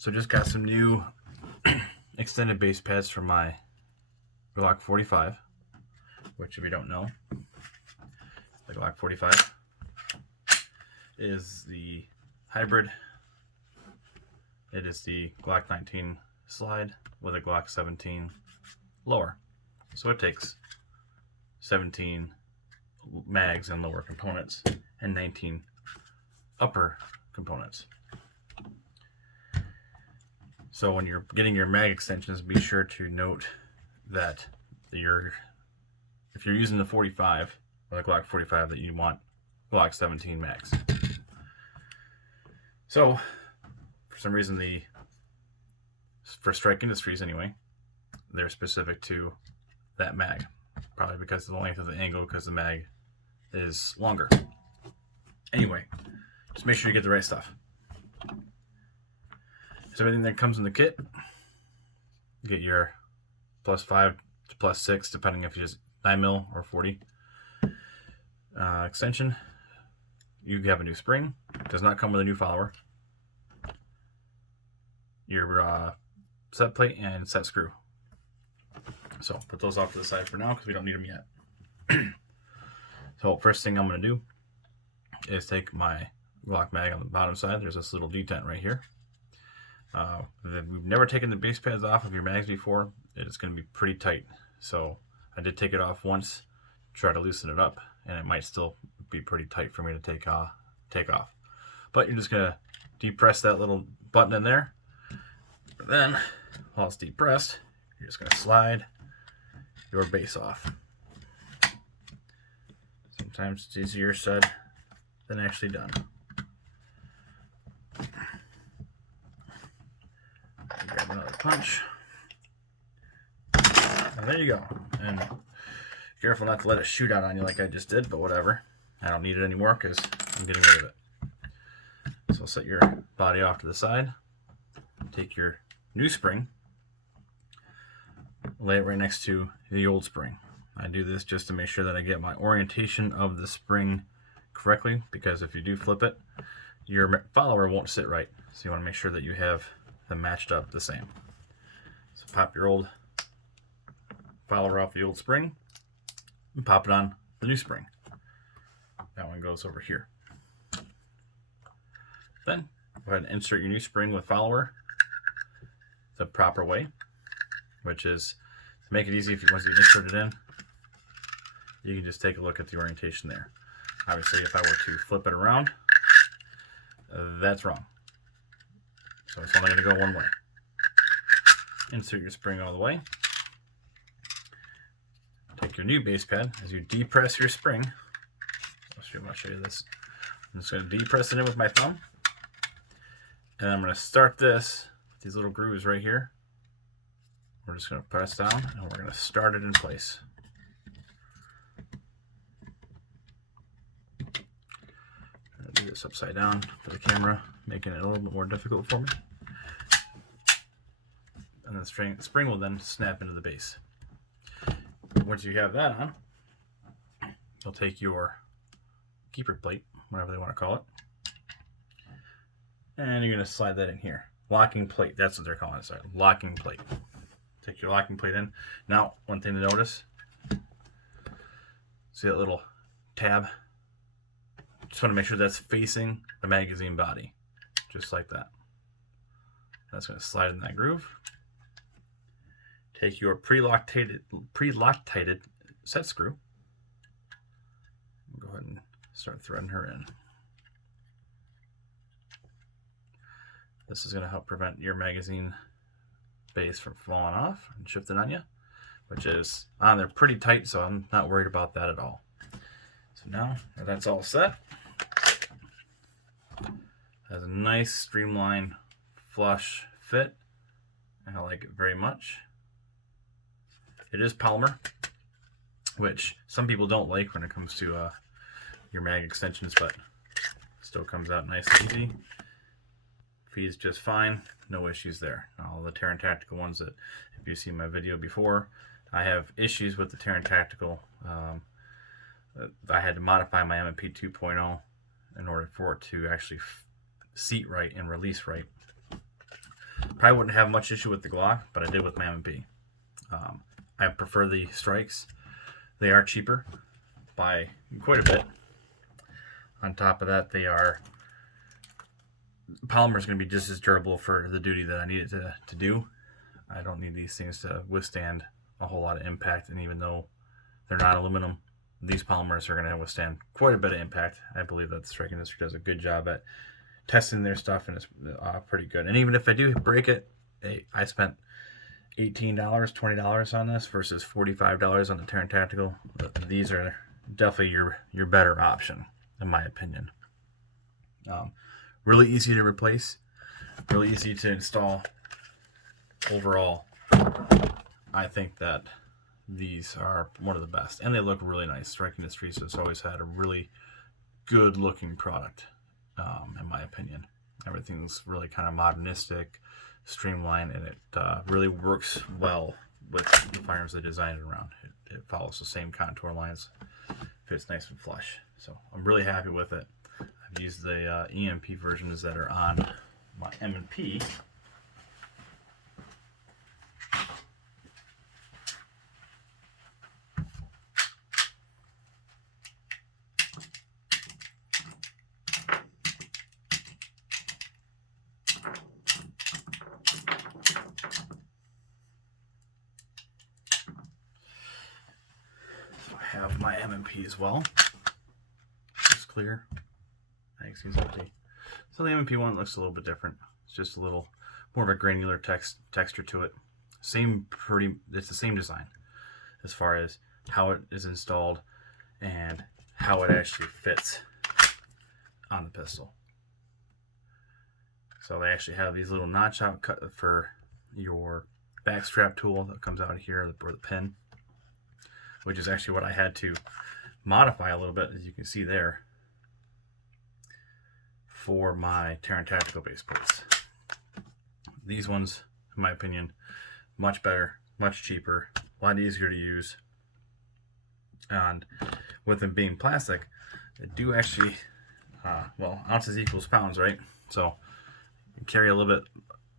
So just got some new extended base pads for my Glock 45, which if you don't know, the Glock 45 is the hybrid. It is the Glock 19 slide with a Glock 17 lower. So it takes 17 mags and lower components and 19 upper components. So when you're getting your mag extensions, be sure to note that if you're using the 45 or the Glock 45, that you want Glock 17 mags. So for some reason, for Strike Industries anyway, they're specific to that mag, probably because of the length of the angle, because the mag is longer. Anyway, just make sure you get the right stuff. So everything that comes in the kit, you get your +5 to +6, depending if you just 9mm or 40 extension. You have a new spring. It does not come with a new follower. Your set plate and set screw. So put those off to the side for now because we don't need them yet. So first thing I'm going to do is take my Glock mag on the bottom side. There's this little detent right here. We've never taken the base pads off of your mags before. It's going to be pretty tight. So I did take it off once, try to loosen it up, and it might still be pretty tight for me to take off. But you're just going to depress that little button in there. Then, while it's depressed, you're just going to slide your base off. Sometimes it's easier said than actually done. Grab another punch. And there you go. And careful not to let it shoot out on you like I just did, but whatever. I don't need it anymore because I'm getting rid of it. So set your body off to the side. Take your new spring. Lay it right next to the old spring. I do this just to make sure that I get my orientation of the spring correctly, because if you do flip it, your follower won't sit right. So you want to make sure that you have them matched up the same. So pop your old follower off the old spring and pop it on the new spring. That one goes over here. Then go ahead and insert your new spring with follower the proper way, which is to make it easy. Once you insert it in, you can just take a look at the orientation there. Obviously, if I were to flip it around, that's wrong. So it's only going to go one way. Insert your spring all the way. Take your new base pad. As you depress your spring, I'll show you this. I'm just going to depress it in with my thumb. And I'm going to start this with these little grooves right here. We're just going to press down and we're going to start it in place. I'll do this upside down for the camera, making it a little bit more difficult for me. And the spring will then snap into the base. Once you have that on, you'll take your keeper plate, whatever they want to call it, and you're going to slide that in here. Locking plate, that's what they're calling it. Sorry, locking plate. Take your locking plate in. Now, one thing to notice, see that little tab? Just want to make sure that's facing the magazine body, just like that. That's going to slide in that groove. Take your pre-Loctite set screw. Go ahead and start threading her in. This is going to help prevent your magazine base from falling off and shifting on you, which is on there pretty tight, so I'm not worried about that at all. So now that that's all set, has a nice streamlined flush fit, and I like it very much. It is polymer, which some people don't like when it comes to your mag extensions, but still comes out nice and easy. Feeds just fine, no issues there. All the Terran Tactical ones that, if you've seen my video before, I have issues with the Terran Tactical. I had to modify my M&P 2.0 in order for it to actually seat right and release right. Probably wouldn't have much issue with the Glock, but I did with my M&P. I prefer the Strikes. They are cheaper by quite a bit. On top of that, polymer is going to be just as durable for the duty that I need it to do. I don't need these things to withstand a whole lot of impact, and even though they're not aluminum, these polymers are going to withstand quite a bit of impact. I believe that the Strike Industry does a good job at testing their stuff, and it's pretty good. And even if I do break it, I spent $18, $20 on this versus $45 on the Terran Tactical. These are definitely your better option, in my opinion. Really easy to replace, really easy to install. Overall, I think that these are one of the best, and they look really nice. Strike Industries has always had a really good looking product, in my opinion. Everything's really kind of modernistic, streamlined, and it really works well with the firearms they designed it around. It follows the same contour lines, fits nice and flush. So I'm really happy with it. I've used the EMP versions that are on my M&P. I have my M&P as well. It's clear. Thanks, seems empty. So the M&P one looks a little bit different. It's just a little more of a granular texture to it. It's the same design as far as how it is installed and how it actually fits on the pistol. So they actually have these little notch out cut for your back strap tool that comes out of here, or the pin, which is actually what I had to modify a little bit, as you can see there, for my Terran Tactical base plates. These ones, in my opinion, much better, much cheaper, a lot easier to use, and with them being plastic, they do actually, well, ounces equals pounds, right? So you carry a little bit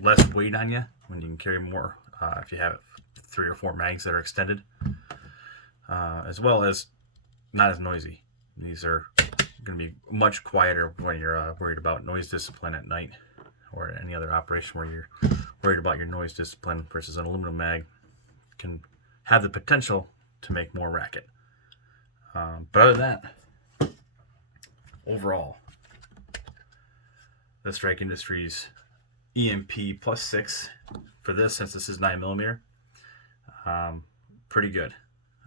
less weight on you when you can carry more if you have 3 or 4 mags that are extended. As well as not as noisy. These are going to be much quieter when you're worried about noise discipline at night, or any other operation where you're worried about your noise discipline, versus an aluminum mag can have the potential to make more racket. But other than that, overall, the Strike Industries EMP +6 for this, since this is 9mm, pretty good.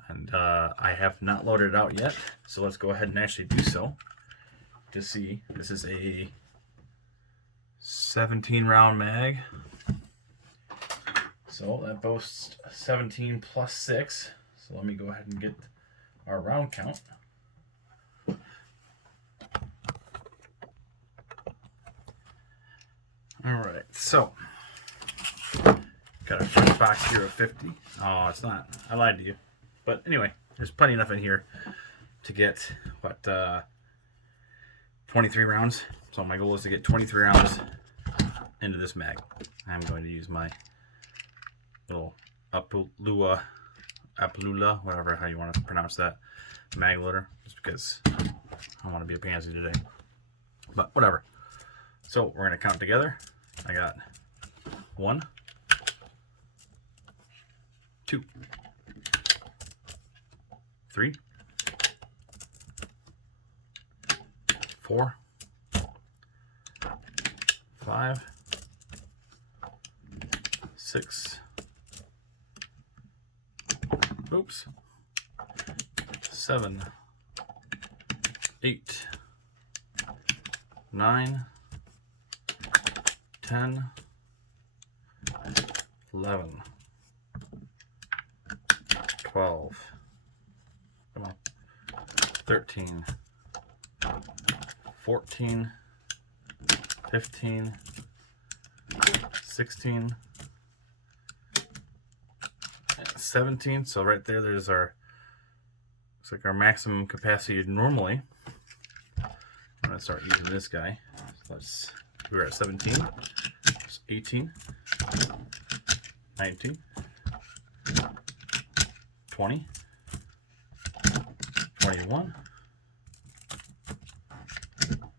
And I have not loaded it out yet, so let's go ahead and actually do so to see. This is a 17 round mag, so that boasts 17 + 6. So let me go ahead and get our round count. Alright, so got a first box here of 50. Oh, it's not. I lied to you. But anyway, there's plenty enough in here to get, what, 23 rounds. So my goal is to get 23 rounds into this mag. I'm going to use my little Apalula, whatever, how you want to pronounce that, mag loader, just because I want to be a pansy today. But whatever. So we're going to count together. I got 1, 2, 3, 4, 5, 6, 7, 8, 9, 10, 11, 12, come on, 13, 14, 15, 16, 17. So right there, there's our, looks like our maximum capacity normally. I'm going to start using this guy. So we're at 17, 18, 19, 20, 21,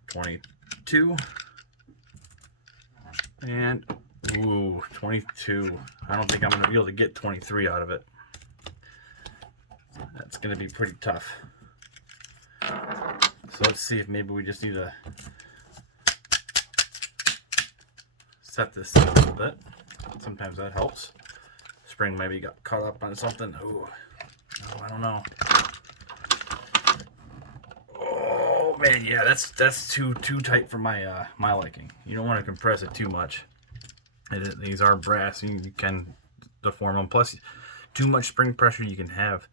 22, and ooh, 22. I don't think I'm going to be able to get 23 out of it. That's going to be pretty tough. So let's see if maybe we just need to set this up a little bit. Sometimes that helps. Spring maybe got caught up on something. Ooh, oh, I don't know. Oh man, yeah, that's too tight for my my liking. You don't want to compress it too much. These are brass, and you can deform them. Plus, too much spring pressure, you can have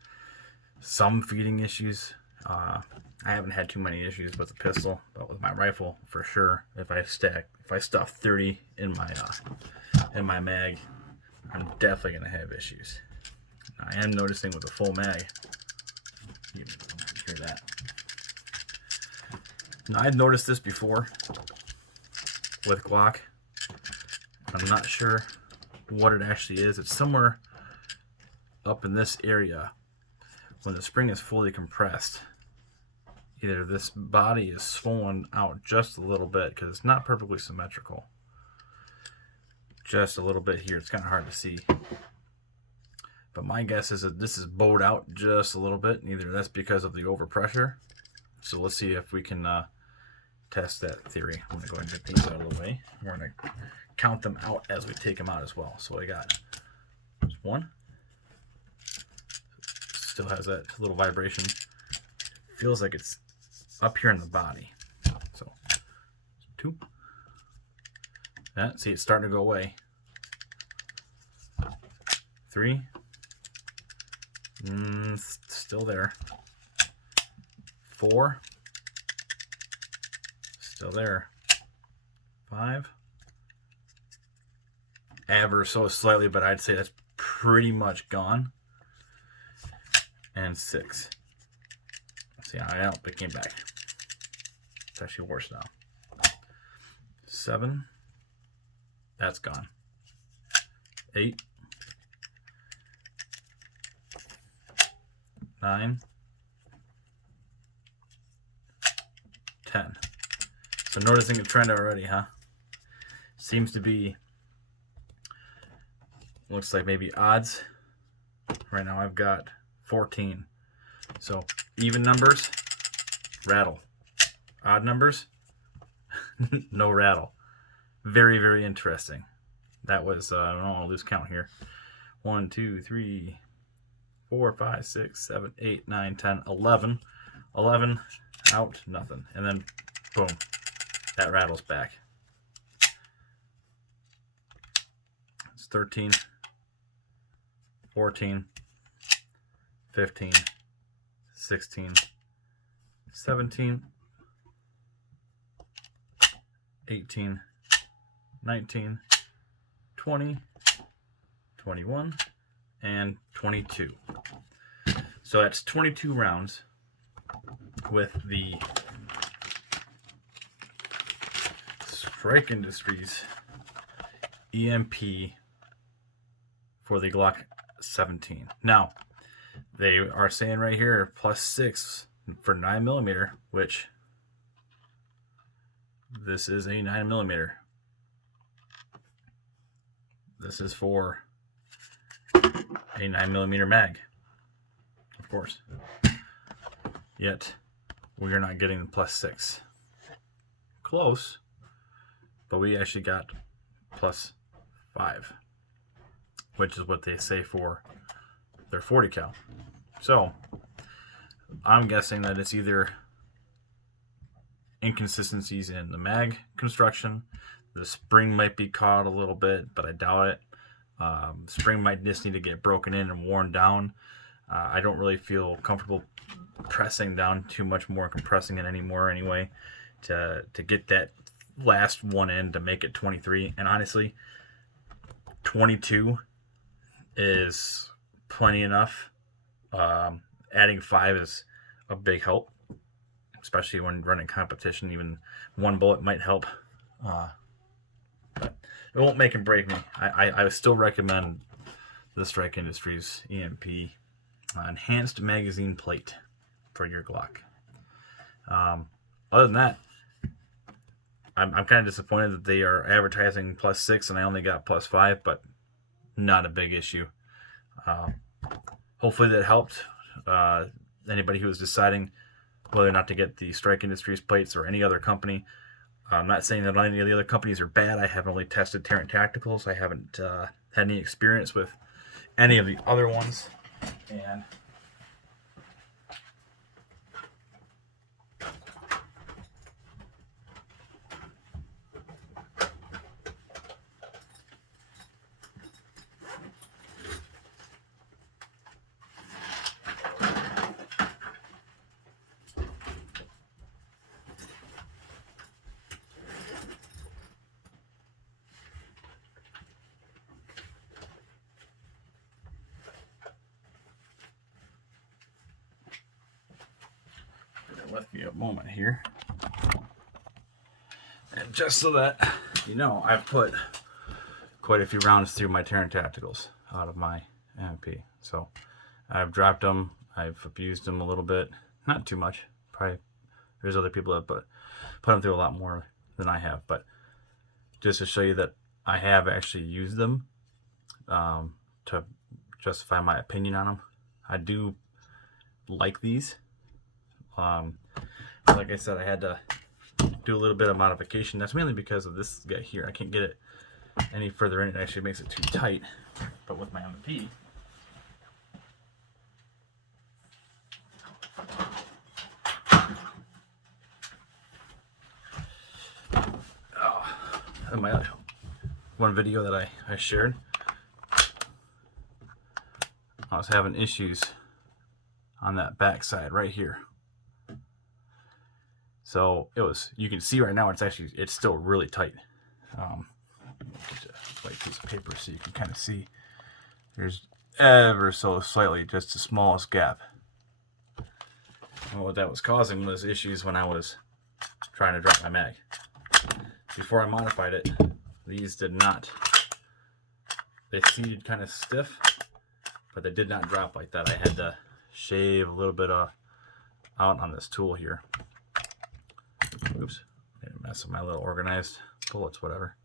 some feeding issues. I haven't had too many issues with the pistol, but with my rifle, for sure. If I stuff 30 in my mag, I'm definitely gonna have issues. I am noticing with a full mag. You hear that? Now, I've noticed this before with Glock. I'm not sure what it actually is. It's somewhere up in this area when the spring is fully compressed. Either this body is swollen out just a little bit because it's not perfectly symmetrical. Just a little bit here. It's kind of hard to see. But my guess is that this is bowed out just a little bit. Either that's because of the overpressure. So let's see if we can test that theory. I'm going to go ahead and get these out of the way. We're going to count them out as we take them out as well. So I got one. Still has that little vibration. Feels like it's up here in the body. So 2. See, it's starting to go away. 3. Still there. 4. Still there. 5. Ever so slightly, but I'd say that's pretty much gone. And 6. See, I don't. It came back. It's actually worse now. 7. That's gone. 8. 9. 10. So noticing a trend already, huh? Seems to be, looks like maybe odds. Right now I've got 14. So even numbers, rattle. Odd numbers, no rattle. Very, very interesting. That was, I don't know, I'll lose count here. 1, 2, 3, 4, 5, 6, 7, 8, 9, 10, 11. 11 out, nothing. And then, boom, that rattles back. It's 13, 14, 15, 16, 17, 18, 19, 20, 21, and 22. So that's 22 rounds with the Strike Industries EMP for the Glock 17. Now, they are saying right here +6 for 9mm, which this is a 9mm. This is for a 9mm mag, of course. Yet, we are not getting the +6. Close, but we actually got +5, which is what they say for their 40 cal. So, I'm guessing that it's either inconsistencies in the mag construction. The spring might be caught a little bit, but I doubt it. The spring might just need to get broken in and worn down. I don't really feel comfortable pressing down too much more, compressing it anymore anyway, to get that last one in to make it 23. And honestly, 22 is plenty enough. Adding 5 is a big help, especially when running competition. Even one bullet might help. But it won't make and break me. I still recommend the Strike Industries EMP enhanced magazine plate for your Glock. Other than that, I'm kind of disappointed that they are advertising +6 and I only got +5, but not a big issue. Hopefully that helped anybody who was deciding whether or not to get the Strike Industries plates or any other company. I'm not saying that any of the other companies are bad. I haven't really tested Tarrant Tacticals. I haven't had any experience with any of the other ones. And with me a moment here. And just so that you know, I've put quite a few rounds through my Tarrant Tacticals out of my MP. So I've dropped them, I've abused them a little bit, not too much. Probably there's other people that put them through a lot more than I have, but just to show you that I have actually used them to justify my opinion on them. I do like these. Like I said, I had to do a little bit of modification. That's mainly because of this guy here. I can't get it any further in. It actually makes it too tight. But with my MP, in my one video that I shared, I was having issues on that back side right here. So you can see right now it's still really tight. Get a white piece of paper so you can kind of see. There's ever so slightly just the smallest gap. And what that was causing was issues when I was trying to drop my mag. Before I modified it, these did not. They seated kind of stiff, but they did not drop like that. I had to shave a little bit out on this tool here. Oops, made a mess of my little organized bullets, whatever.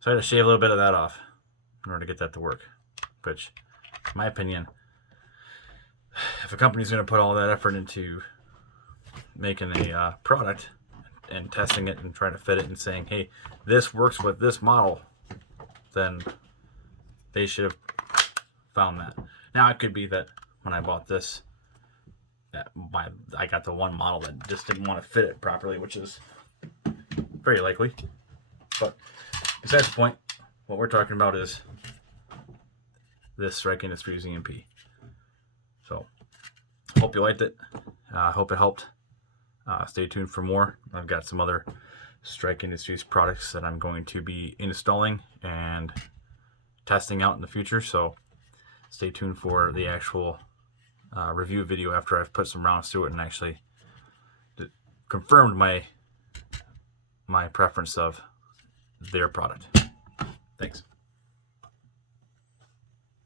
So I had to shave a little bit of that off in order to get that to work. Which, in my opinion, if a company's going to put all that effort into making a product and testing it and trying to fit it and saying, hey, this works with this model, then they should have found that. Now, it could be that when I bought this, I got the one model that just didn't want to fit it properly, which is very likely. But besides the point, what we're talking about is this Strike Industries EMP. So, hope you liked it. Hope it helped. Stay tuned for more. I've got some other Strike Industries products that I'm going to be installing and testing out in the future. So, stay tuned for the actual review video after I've put some rounds through it and actually confirmed my preference of their product. Thanks.